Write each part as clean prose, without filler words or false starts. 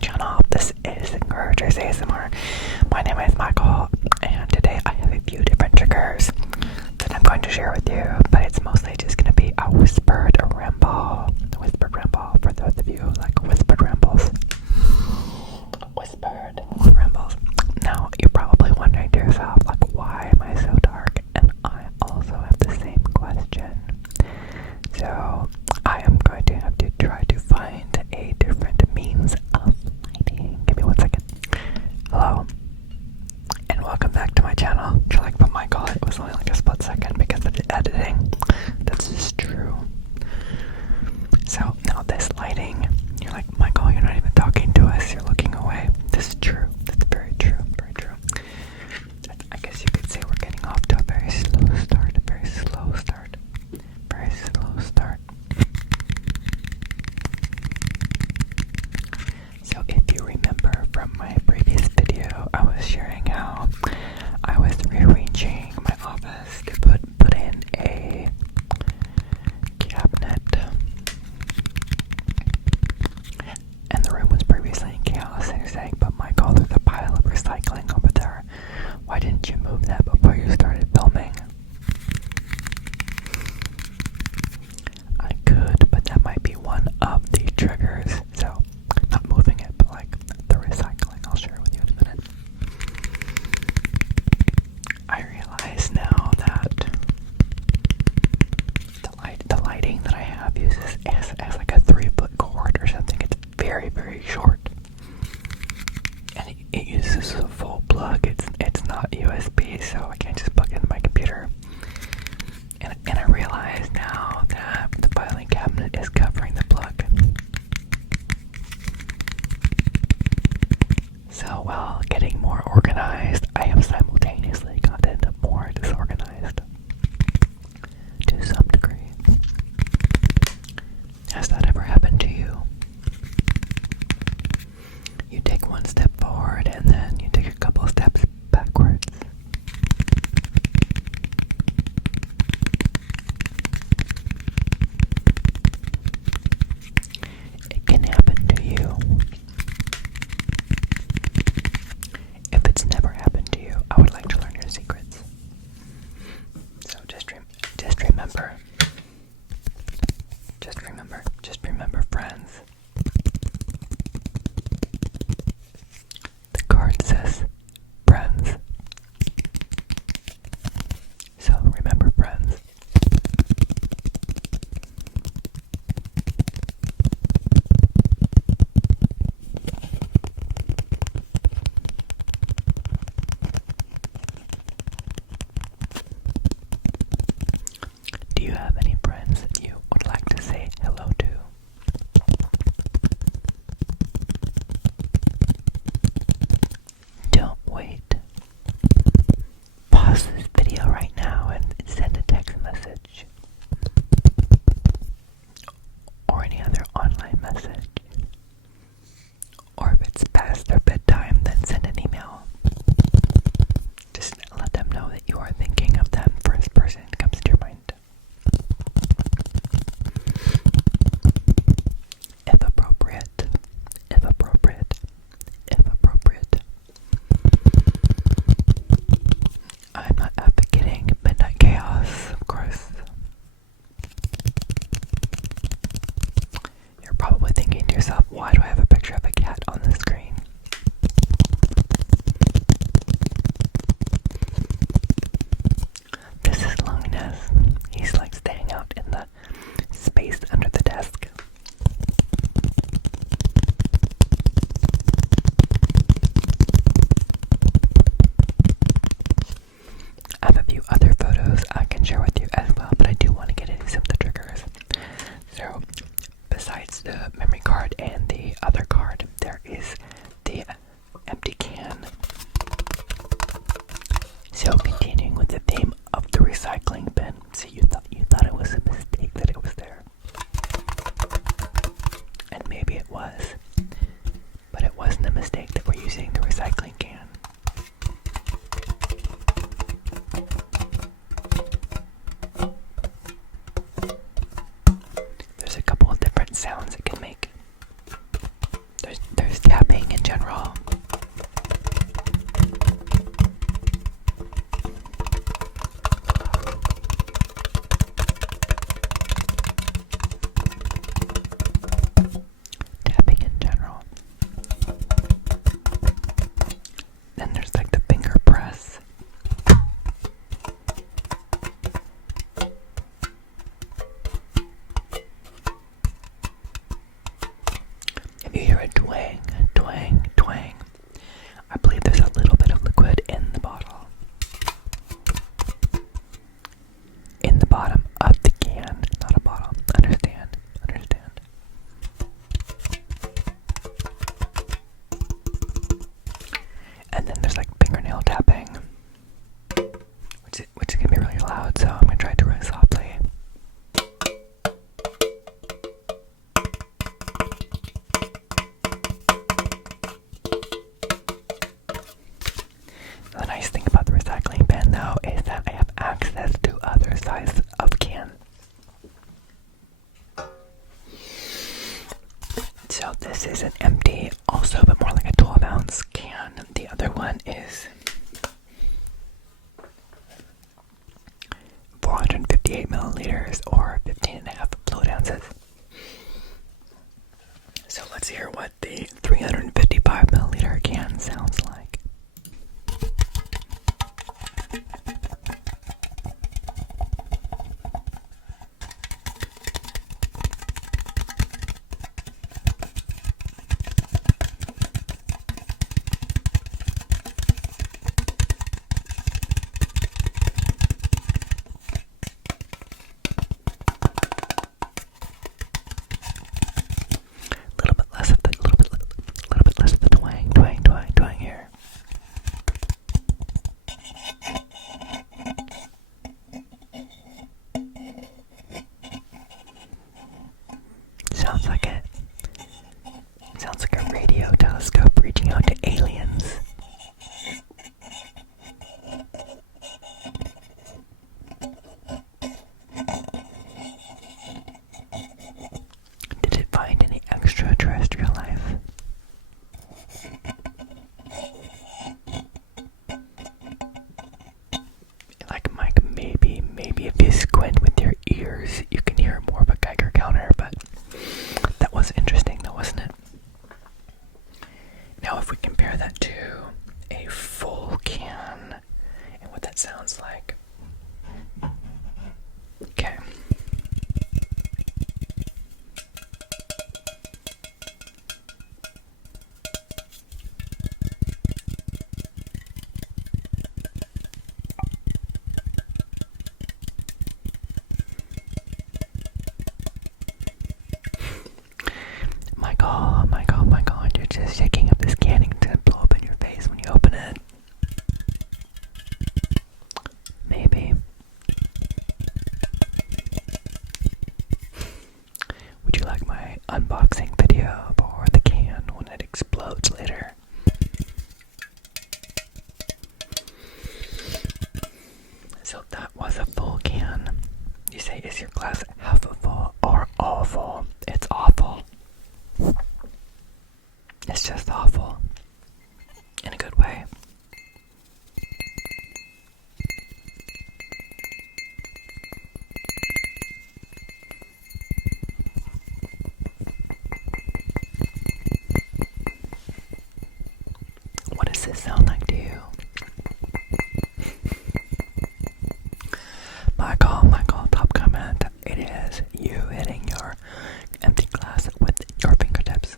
channel. This is Encouragers ASMR. My name is Michael, and today I have a few different triggers that I'm going to share with you, but it's mostly just going to be a whispered ramble. Whispered ramble, for those of you who like whispered rambles. Whispered rambles. Now, you're probably wondering to yourself, like, why am I so dark? And I also have the same question. So, I am going to have to try to find a different means of lighting. Give me 1 second. Hello, and welcome back to my channel. But my god, it was only like a split second because of the editing. That's just true. So, now this lighting, you're like, Michael, you're not even talking to us, you're looking away. This is true. That's very true. Very true. I guess you could say we're getting off to a very slow start. A very slow start. Very slow start. So if you remember from my previous video, I was sharing how I was rearranging my office to put in a cabinet, and the room was previously in chaos, and you're saying, but Michael, there's a pile of recycling over there. Why didn't you move that before you started filming? I could, but that might be one of the triggers. So, not moving it, but like the recycling. I'll share it with you in a minute. I realize now that the lighting that I have uses as like a 3-foot cord or something. It's very, very short. And it uses a full plug. It's not USB, so I can't just plug it into my computer. And I realize now that the filing cabinet is covering the plug. So while getting more organized, I have simultaneously gotten more disorganized. To some degree. Has that ever happened to you? You take one step forward and then you take a couple steps backwards. It can happen to you. If it's never happened to you, I would like to learn your secrets. So just remember, friends. The card says friends. So remember, friends. Do you have any friends that you would like to say hello to? Don't wait. Pause this video right now and send a text message. Or any other online message. Or if it's past their bedtime, then send an email. Just let them know that you are thinking of them. First person comes to your mind. If appropriate. If appropriate. If appropriate. I'm not advocating midnight chaos, of course. You're probably thinking to yourself, why do I have a picture of a cat on the screen? This is loneliness. He's like staying out in the space under the desk. I have a few other photos I can share with you as well, but I do want to get into some of the triggers. So, besides the memory card and the other card, there is the empty can. So, continuing with the theme of the recycling bin. So you thought it was a mistake that it was there. And maybe it was. But it wasn't a mistake that we're using the recycling can. There's a couple of different sounds it can make. There's there's tapping in general. Tapping in general. Then there's like the finger press. If you hear a twang, twang, twang, I believe there's a little bit of liquid in the bottle. In the bottom of the can, not a bottle. Understand? Understand. And then there's like fingernail tapping, which is gonna be really loud, so I'm gonna try to do it really softly. The nice thing about the recycling bin, though, is that I have access to other sizes of cans. So this is an empty, also, but more like a 12-ounce can. The other one is 458 milliliters or 15.5 fluid ounces. So let's hear what the 355 milliliter can sounds like. Little bit less of the twang, twang, twang, twang here. Sounds like it. Sounds like a radio telescope reaching out to aliens. Did it find any extraterrestrial life? Like, Mike, maybe if you squint with your ears, you can hear more of a Geiger counter, but that was interesting though, wasn't it? Now if we compare that to a full can and what that sounds like. Okay. My God, you're just shaking up this can and it's gonna blow up in your face when you open it. Maybe. Would you like my unboxing video for the can when it explodes later? So that was a full can. You say, is your glass half full or all full? It's awful. It's just awful. In a good way. What does this sound like to you? Michael, top comment. It is you hitting your empty glass with your fingertips.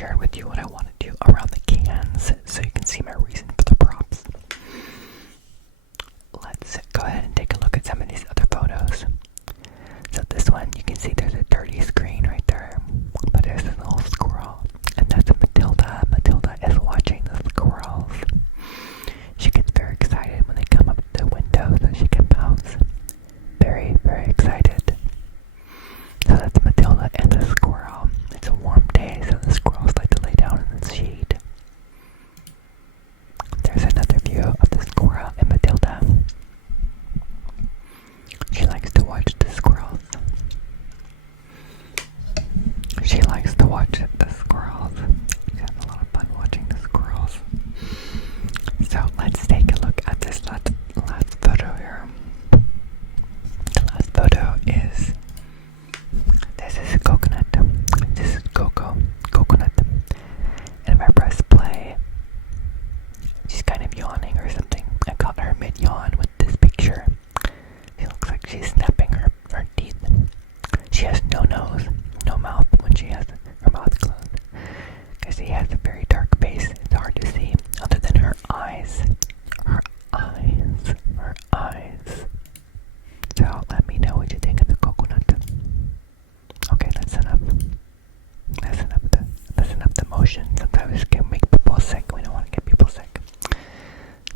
shared with you what I want to do around the cans so you can see my reason for the props. Let's go ahead and take a look at some of these other photos. So this one, you can see there's a dirty screen right there, but there's a little squirrel, and that's Matilda. Matilda is watching the squirrels. She gets very excited when they come up to the window so she can bounce. Very, very excited. So that's Matilda and the squirrel. It's a warm day, so the squirrels like to lay down in the shade. There's another view of the squirrel and Matilda. She likes to watch the squirrels. She likes to watch the squirrels. She has a lot of fun watching the squirrels. So let's take a look at this last photo here. The last photo is, this is coconut. This is coconut. And if I press play, she's kind of yawning or something. I caught her mid-yawn with this picture. She looks like she's snapping her teeth. She has no nose, no mouth when she has her mouth closed. Because she has a very dark face. It's hard to see other than her eyes. Her eyes. So let me know what you think of the coconut. Okay, that's enough. That's enough the motion. Sometimes it can make people sick. We don't want to get people sick.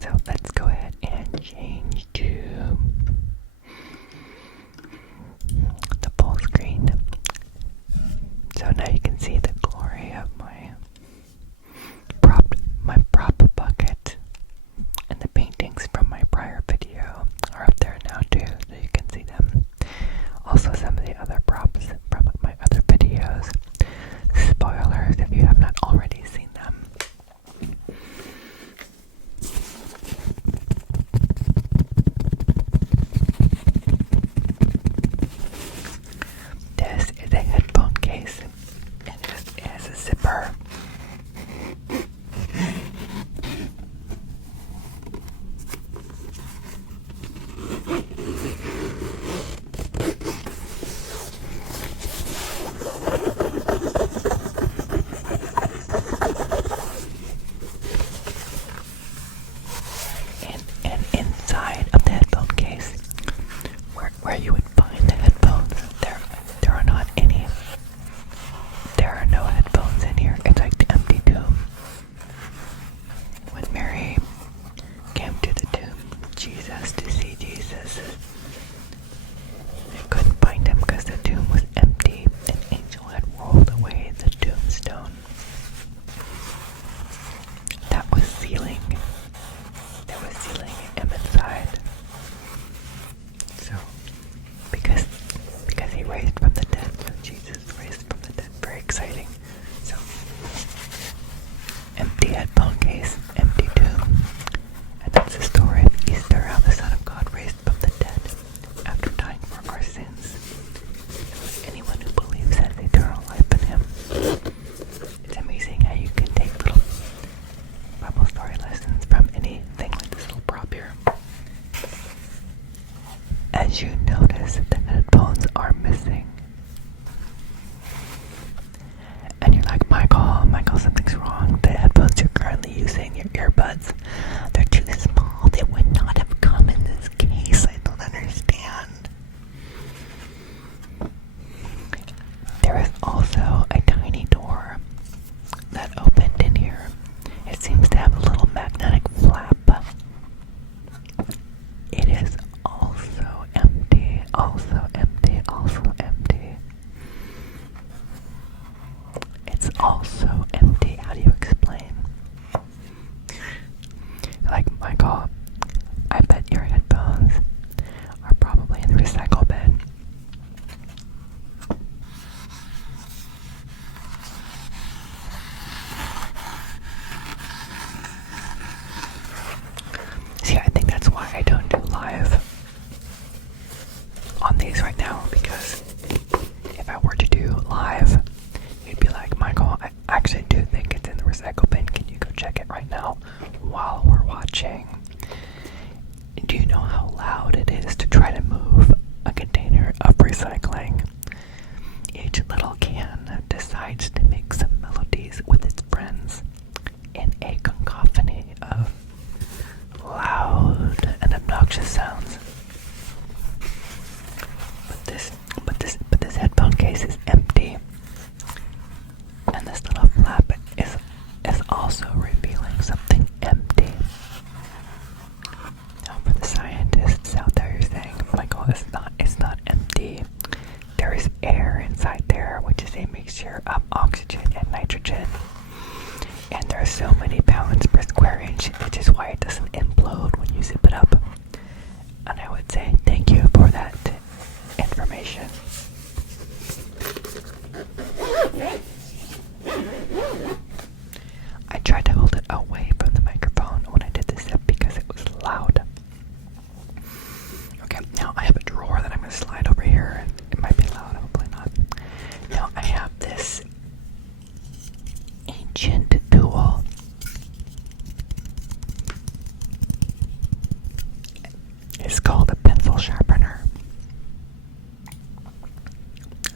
So let's go ahead and change to the full screen. So now you can see the glory of my prop bucket, and the paintings from my prior video are up there now too, so you can see them. Also some of the other props from my other videos. Spoilers if you have not already seen them. This is a headphone case, and it has a zipper. And inside of the headphone case, where you would find the headphones, there are not any. There are no headphones in here. It's like the empty tomb. When Mary came to the tomb, Jesus, to see Jesus, they couldn't find him because the tomb was empty. An angel had rolled away the tombstone. That was sealing. There was sealing him inside. So, because he raised from the dead, so Jesus raised from the dead. Very exciting. So, empty headphone case, empty tomb. And that's the story of Easter, how the Son of God raised from the dead after dying for our sins. Anyone who believes has eternal life in him. It's amazing how you can take little Bible story lessons from anything like this little prop here. As you notice, the headphones are missing. each little can decides to make some melodies with its friends in a cacophony of loud and obnoxious sounds. But this headphone case is empty, and this little flap is also revealing something empty. Now, for the scientists out there who are saying, Michael, it's not empty. There is air inside there, which is a mixture of oxygen and nitrogen. And there are so many pounds per square inch, which is why it doesn't implode when you zip it up. And I would say thank you for that information. I tried to hold it away from the microphone when I did the zip because it was loud. Okay, now I have a drawer that I'm going to slide over here. It might be loud, hopefully not. Now I have this ancient tool. It's called a pencil sharpener.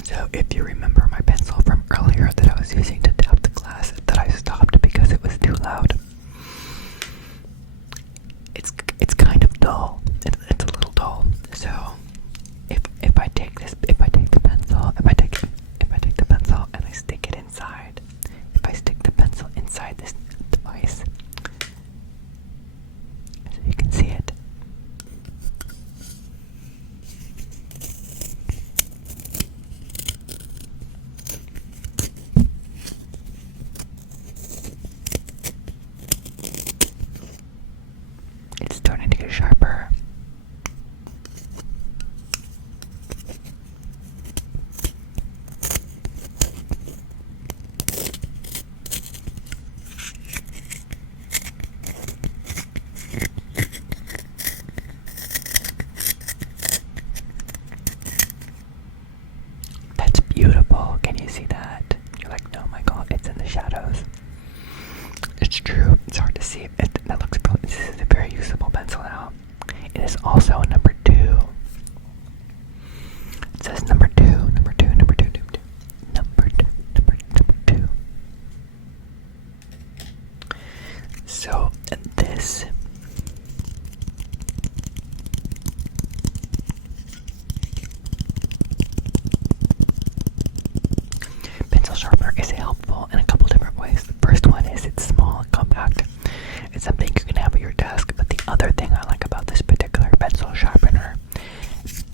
So if you remember my pencil from earlier that I was using to tap the glass that I stopped because it was too loud, it's kind of dull. It's a little dull. So if I take the pencil and I stick it inside, if I stick the pencil inside this device, so you can see it. It's starting to get sharper. That's beautiful. Can you see that? You're like, no, Michael, it's in the shadows. It's true. It's hard to see. That looks brilliant. This is a very usable pencil now. It is also number 2. It says number 2, number 2, number 2, number 2, number 2, number 2. So this pencil sharpener is helpful in a couple different ways. The first one is it's small and compact. It's something you can have at your desk, but the other thing I like about this particular pencil sharpener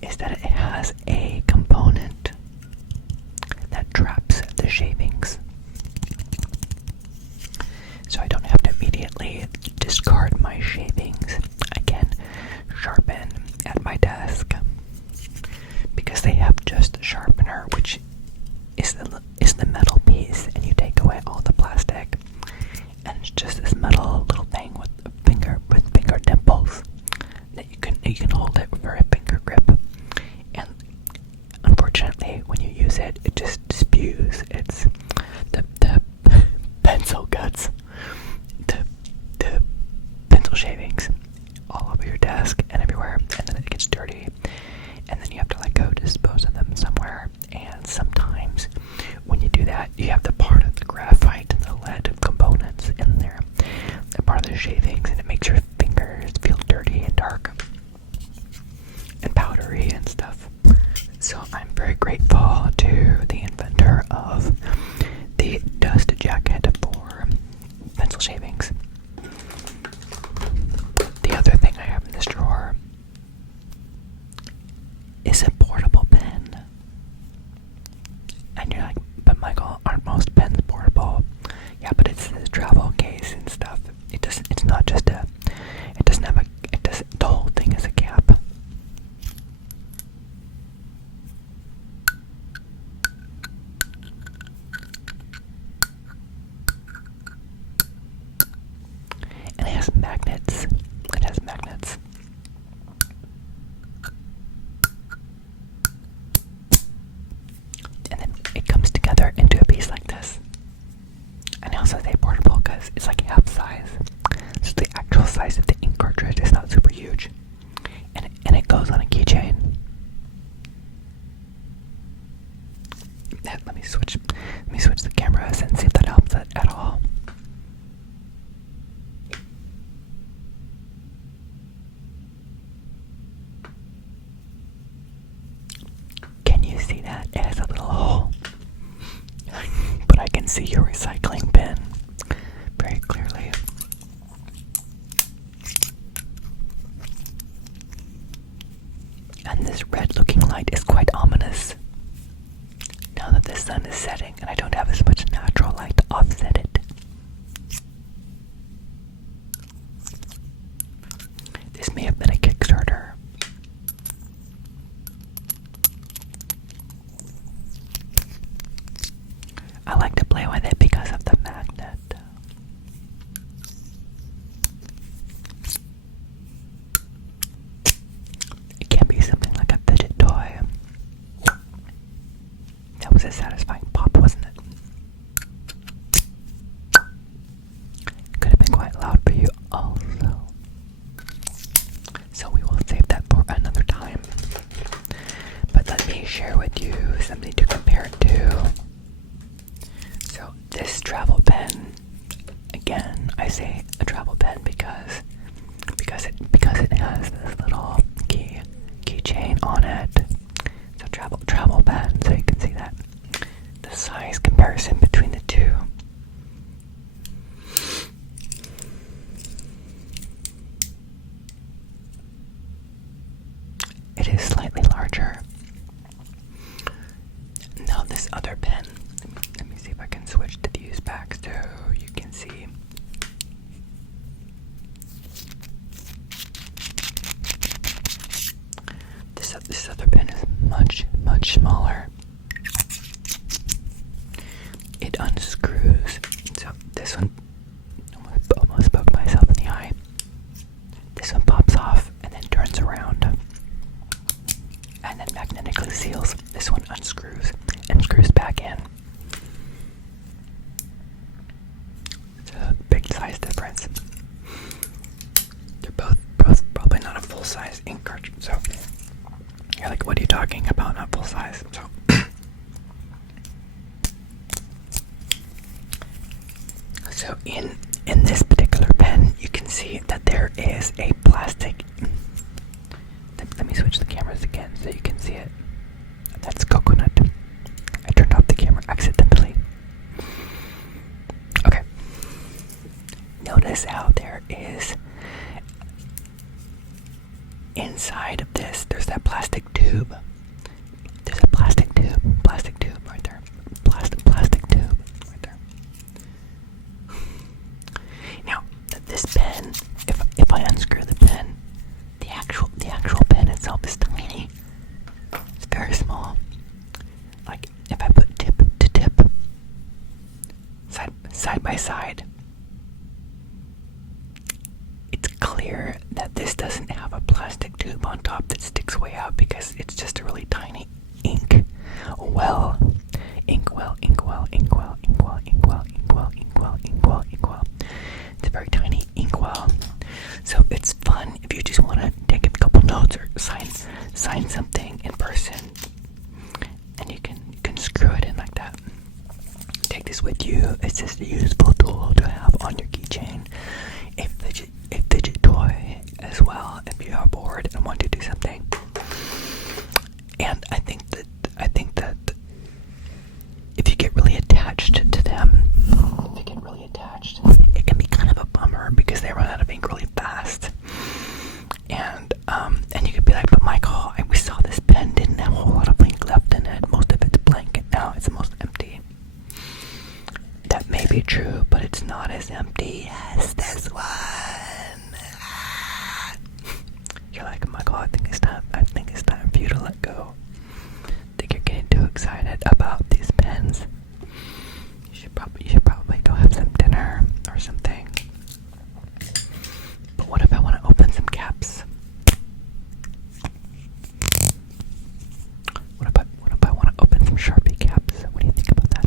is that it has a component that traps the shavings. So I don't have to immediately discard my shavings. I can sharpen at my desk because they have just a sharpener, which is the metal piece, and you take away all the plastic, and it's just this metal little thing with finger dimples that you can hold it for a finger grip. And unfortunately, when you use it, it just spews. It's the pencil guts, the pencil shavings all over your desk and everywhere, and then it gets dirty, and then you have to let go, dispose of them somewhere. And sometimes when you do that, you have the part of the graphite and the lead components in there, the part of the shavings, and it makes your fingers feel dirty and dark and powdery and stuff. So I'm very grateful to the inventor of the dust jacket for pencil shavings. The other thing I have in this drawer is a portable pen. And you're like, but Michael, aren't most pens portable? Yeah, but it's this travel case and stuff. It's not just the whole thing is a cap. And it Let me switch the cameras and see if that helps it at all. Can you see that? It has a little hole. But I can see your recycling bin very clearly. And this red looking light is quite ominous. Now that the sun is setting and I don't have as much natural light to offset it. This may have been a Kickstarter. I like to play with it because of the magnet. It can be something like a fidget toy. That was a satisfying pop, wasn't it? Could have been quite loud for you also. So we will save that for another time. But let me share with you something to compare it to. So this travel pen, again, I say a travel pen because it has this little keychain on it. So travel pen, so you can see that the size comparison between the two. It is slightly larger. Now this other pen, let me see if I can switch the views back so you can see. This other pen is much smaller. It unscrews. So this one, almost poked myself in the eye. This one pops off and then turns around. And then magnetically seals. This one unscrews and screws back in. It's a big size difference. They're both probably not a full size ink cartridge. So you're like, what are you talking about? Not full size. So so in this particular pen, you can see that there is a plastic. Let me switch the cameras again so you can see it. That's coconut. I turned off the camera accidentally. Okay. Notice how there is inside of this, there's that plastic tube. There's a plastic tube right there. Plastic tube right there. Now, this pen, if I unscrew the pen, the actual pen itself is tiny. It's very small. Like if I put tip to tip, side by side, it's clear that this doesn't have a plastic tube on top that sticks way out because it's just a really tiny inkwell. It's a very tiny inkwell. So it's fun if you just want to take a couple notes or sign something in person, and you can screw it in like that. Take this with you. It's just a useful tool to have on your keychain. A fidget toy as well if you are bored and want to do something. And I think that if you get really attached to them, it can be kind of a bummer because they run out of ink really fast. And you could be like, but Michael, we saw this pen didn't have a whole lot of ink left in it. Most of it's blank and now it's almost empty. That may be true, but it's not as empty as this one. You're like, Michael, I think it's time for you to let go. I think you're getting too excited about these pens. You should probably go have some dinner or something. But what if I want to open some caps? What if I want to open some Sharpie caps? What do you think about that?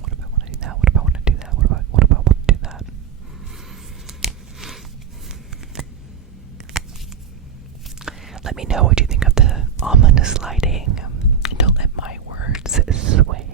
What if I want to do that? What if I want to do that? What if I want to do that? Let me know what you think of the ominous lighting. Don't let my words sway